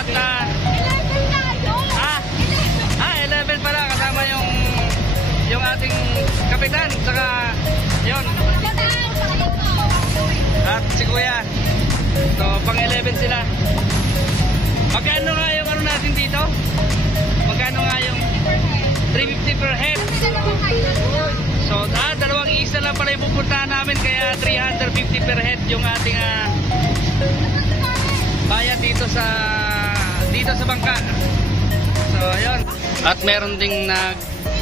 At 11 pala kasama yung ating kapitan, saka yun. At si Kuya. So, pang 11 sila. Magkano nga yung ano natin dito? Magkano nga yung 350 per head? So, dalawang isa lang pala yung pupuntahan namin, kaya 350 per head yung ating bayad dito sa bangka. So, ayun. At meron ding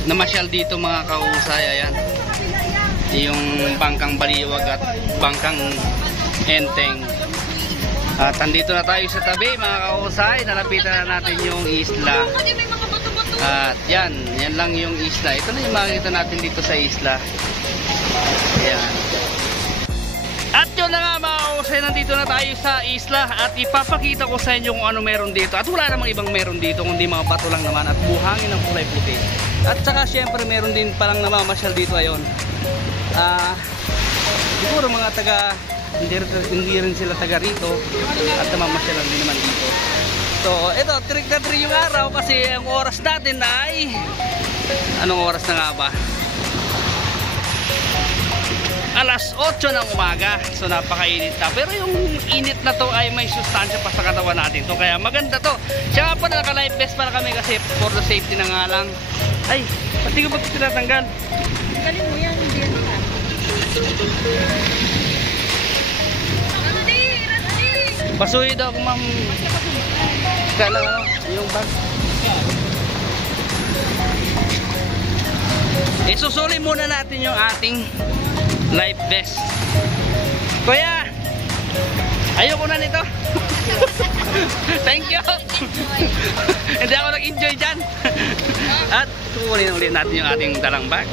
namasyal dito mga kausay. Ayan. Yung bangkang Baliwag at bangkang Enteng. At andito na tayo sa tabi mga kausay. Nalapitan na natin yung isla. At yan lang yung isla. Ito na yung makikita natin dito sa isla. Ayan. At yun na nga mga kausay, nandito na tayo sa isla. At ipapakita ko sa inyo kung ano meron dito. At wala namang ibang meron dito, kundi mga bato lang naman at buhangin ng kulay puti. At saka syempre meron din palang namamasyal dito ayon. Siguro mga taga, hindi rin sila taga rito. At namamasyal din naman dito. So, ito, trick na trick yung araw kasi ang oras natin ay anong oras na nga ba? Alas 8 ng umaga. So, napakainit na. Pero yung init na to ay may sustansya pa sa katawan natin. So, kaya maganda to. Siya nga pa naka-life vest para kami kasi for the safety na nga lang. Ay, pati ko ba ito tinatanggal? Galing mo yan, hindi yan ka. Pasuhi daw ako, ma'am. Kala ano, yung bag. Isusuli muna natin yung ating life vest. Kuya, ayoko na nito. Thank you. Hindi ako nag-enjoy dyan. At kukunin ulit natin yung ating dalang bag.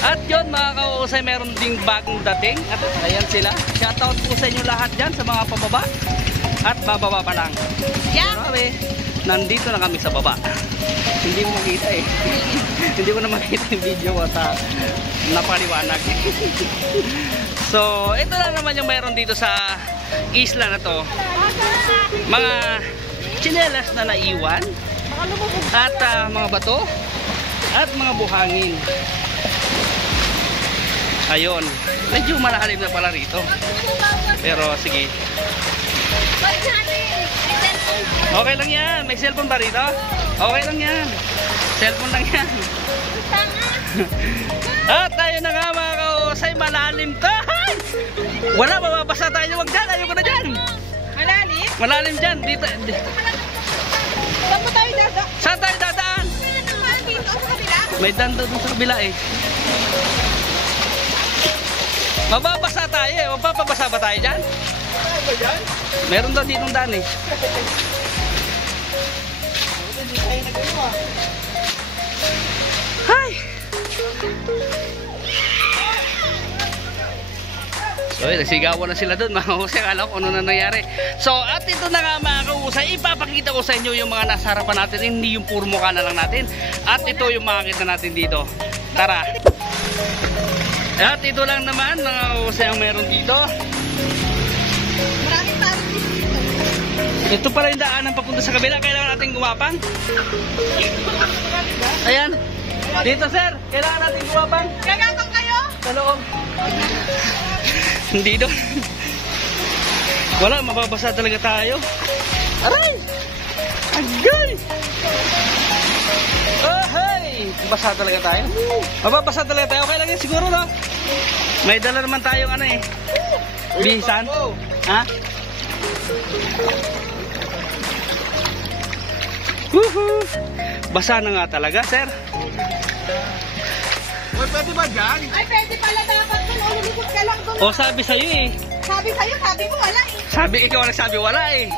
At yun mga kausay, meron ding bagong dating. At ayan sila. Shoutout po sa inyo lahat dyan sa mga pababa. At bababa pa lang. Grabe, nandito na kami sa baba. Hindi mo makita eh. Hindi mo na makita yung video at napaliwanag. So, ito lang naman yung meron dito sa isla na to. Mga tsinelas na naiwan. At mga bato. At mga buhangin. Ayun. Medyo malalim na pala rito. Pero sige. Okay lang yan. May cellphone ba rito? Okay lang yan. Cellphone lang yan. At tayo na nga mga kausay, malalim to. Wala, mababasa tayo. Huwag dyan, ayoko na dyan. Malalim? Malalim dyan. Dito. Saan po tayo dadaan? Saan tayo dadaan? Dito sa kabila? May dando dun sa kabila eh. Mababasa tayo eh. Mapapabasa ba tayo dyan? Meron daw ditong daan eh. Hi! So, nagsigawan na sila doon mga kausay. Alam ko ano na nangyari. So, at ito na nga mga kausay, ipapakita ko sa inyo yung mga nasa harapan natin. Hindi yung puro mukha na lang natin. At ito yung makikita natin dito. Tara! At ito lang naman mga kausay ang meron dito. Maraming parang dito. Ito pala yung daanan papunta sa kabila. Kailangan natin gumapang. Ayan. Dito sir, kailangan natin gumapang. Gagatong kayo? Sa loob. Hindi doon. Wala, mababasa talaga tayo. Aray! Agay! Oh, hey! Basa talaga tayo. Mababasa talaga tayo. Okay lang yan siguro, no? May dala naman tayong ano eh. Bihisan. Ha? Woohoo! Basa na nga talaga, sir. Uy, pwede ba dyan? Ay, pwede pala dapat dun. Lumikot ka lang dun. O, sabi sa'yo eh. Sabi sa'yo, sabi mo wala eh. Sabi, ikaw nagsabi wala eh.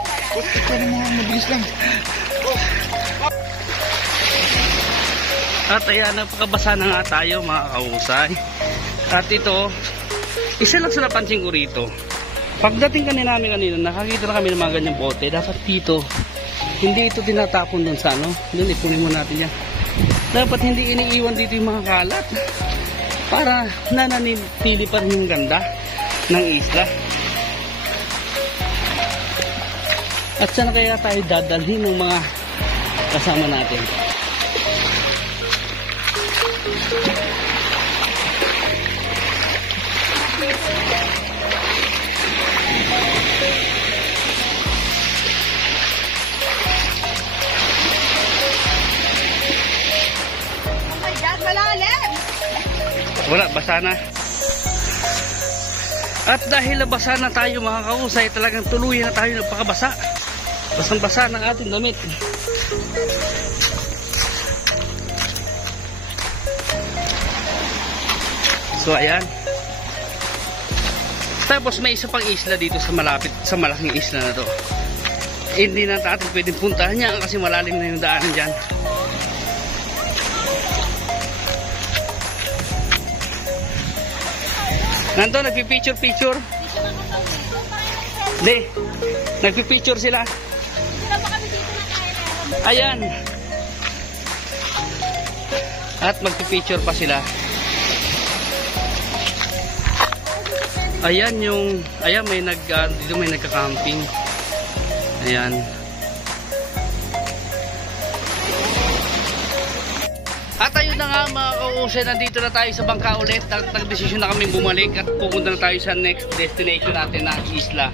Pwede mo, mabilis lang. At ayan, napakabasa na nga tayo mga kausay. At ito, isa lang sa napansin ko rito. Pagdating namin kanina, nakakita na kami ng mga ganyang bote. Dapat dito, hindi ito tinatapon dun sa ano. Dun, ipunin mo natin yan. Dapat hindi iniiwan dito yung mga kalat. Para nananitili pa rin yung ganda ng isla. At saan kaya tayo dadalhin ng mga kasama natin? Oh my God, malalim! Wala, basa na. At dahil nabasa na tayo mga kausay, talagang tuluyan na tayo nagpakabasa. Basang-basa ng ating damit. So ayan. Tapos may isa pang isla dito sa malapit, sa malaking isla na to. Hindi na natin pwedeng puntahan niya kasi malalim na yung daanan dyan. Nandun, nagpipicture-picture. Hindi, nagpipicture sila. Ayan. At magpipicture pa sila. Ayan yung, ayan may dito may nagka-camping. Ayan. At ayun na nga mga kausay, nandito na tayo sa bangka ulit. Nag-desisyon na kami bumalik at pupunta na tayo sa next destination natin na isla.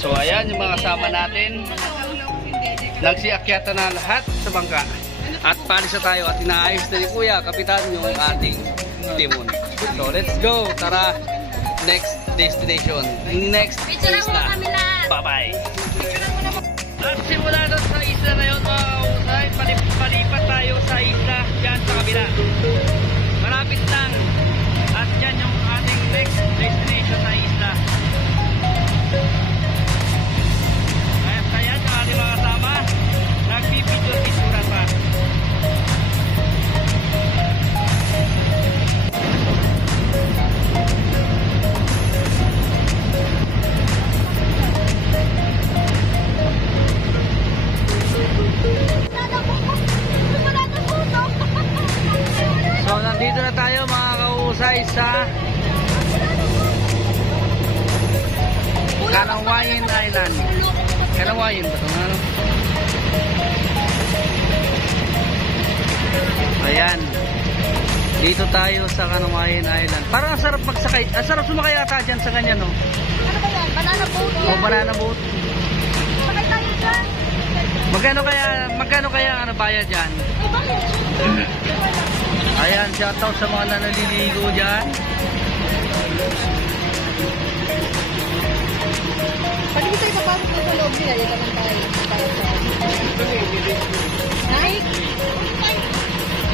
So ayan yung mga kasama natin. Nagsiakyata na lahat sa bangka. At palis na tayo at inaayos na ni Kuya, Kapitan, yung ating timon. So let's go, tara. Next destination, next isla. Bye-bye. At simula doon sa isla na yun mga kausay, palipat tayo sa isla dyan sa kabila. Malapit lang. At dyan yung ating next destination na isla. At ayan yung ating mga kasama, nagpipicture-picture pa. So nandito na tayo mga kausay sa Kanawain Island. Kanawain ba ito? Ano? Ayan. Dito tayo sa Kanawain Island. Parang ang sarap magsakay. Ang sarap sumakay ata dyan sa kanya, no? Ano ba yan? Banana boat yan. O banana boat. Sakay tayo dyan. Magkano kaya ano bayad dyan? Eh, bakit? Ayan, shoutout sa mga naliligo dyan. Pwede mo tayo papasok na sa loob nila. Yan naman tayo. Nike?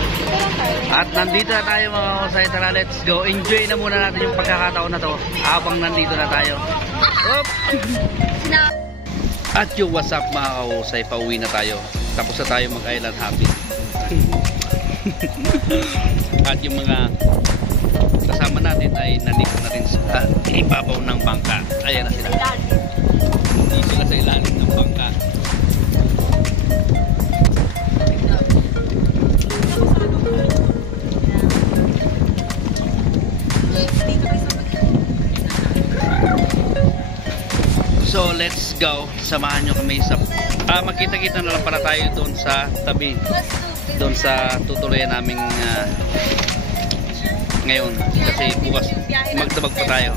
Ito lang tayo. At nandito na tayo mga kausay. Tara, let's go. Enjoy na muna natin yung pagkakataon na to habang nandito na tayo. Oop! At yung what's up mga kausay, pauwi na tayo. Tapos na tayo mag-island hopping. At yung mga kasama natin ay nandito na rin sa ibabaw ng bangka. Ayan na sila. Hindi sila sa ilalim ng bangka. So let's go. Samahan nyo kami sa magkita-kita na lang para tayo doon sa tabi, doon sa tutuloyan naming ngayon kasi bukas magdabag pa tayo,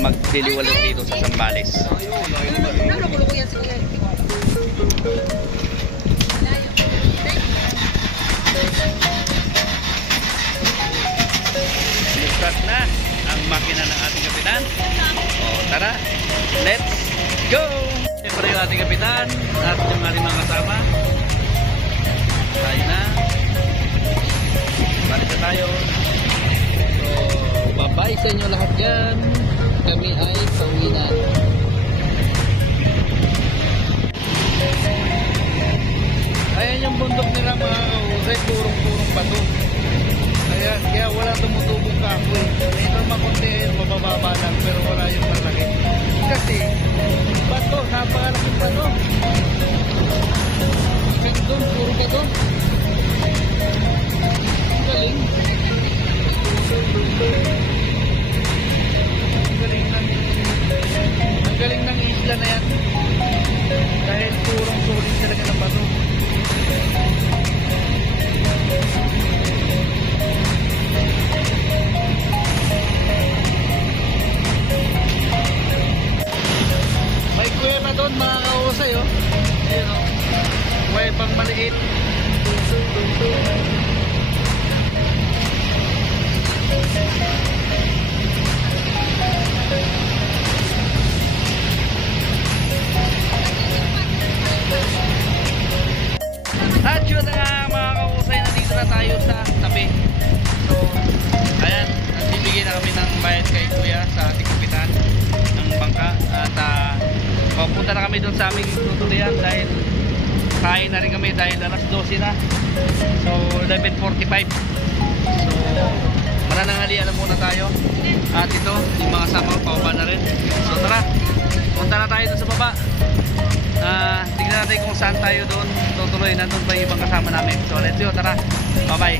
magdiliwalog dito sa Zambales. Start na ang makina ng ating kapitan. O tara, let's go! Siyempre yung ating kapitan at yung ating mga kasama. Tayo na. Balik na tayo. So, bye-bye sa inyo lahat yan. Kami ay pauwi na. Ayan yung bundok nila mga kausay, purong-purong bato. Ayan, kaya wala tumutubong kahoy. May normal konti, mabababa lang, pero wala yung malaki. Kasi, bato, napakalaking bato. Hanggang doon, puro bato. Ang galing. Ang galing ng isla na yan. kawusay oh. Ayun oh. May pang maliit. At yun na nga mga kausay, nandito na tayo sa tabi. So, ayan, nagbibigay na kami ng bayad kay Kuya sa ating kapitan ng bangka. At papunta na kami doon sa aming tutuloyan dahil kain na rin kami dahil alas 12 na. So, 11:45. So, manananghalian na muna tayo. At ito, yung mga sama ko, pababa na rin. So, tara, punta na tayo doon sa baba. Tignan natin kung saan tayo doon tutuloy. Nandun pa yung ibang kasama namin. So let's go, tara, bye bye.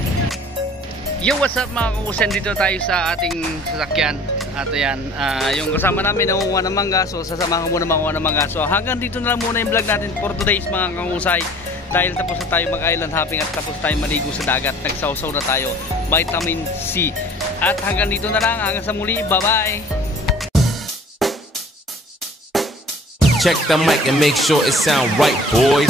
Yo, what's up mga kukusen, dito tayo sa ating sasakyan. At ayan, yung kasama namin nangunguha ng mangga. So sasamahan ko muna manguha ng mangga. So hanggang dito na lang muna yung vlog natin for today's mga kakusay. Dahil tapos na tayo mag island hopping at tapos tayo maligo sa dagat. Nagsawsaw na tayo, vitamin C. At hanggang dito na lang, hanggang sa muli, bye bye. Check the mic and make sure it sound right, boys.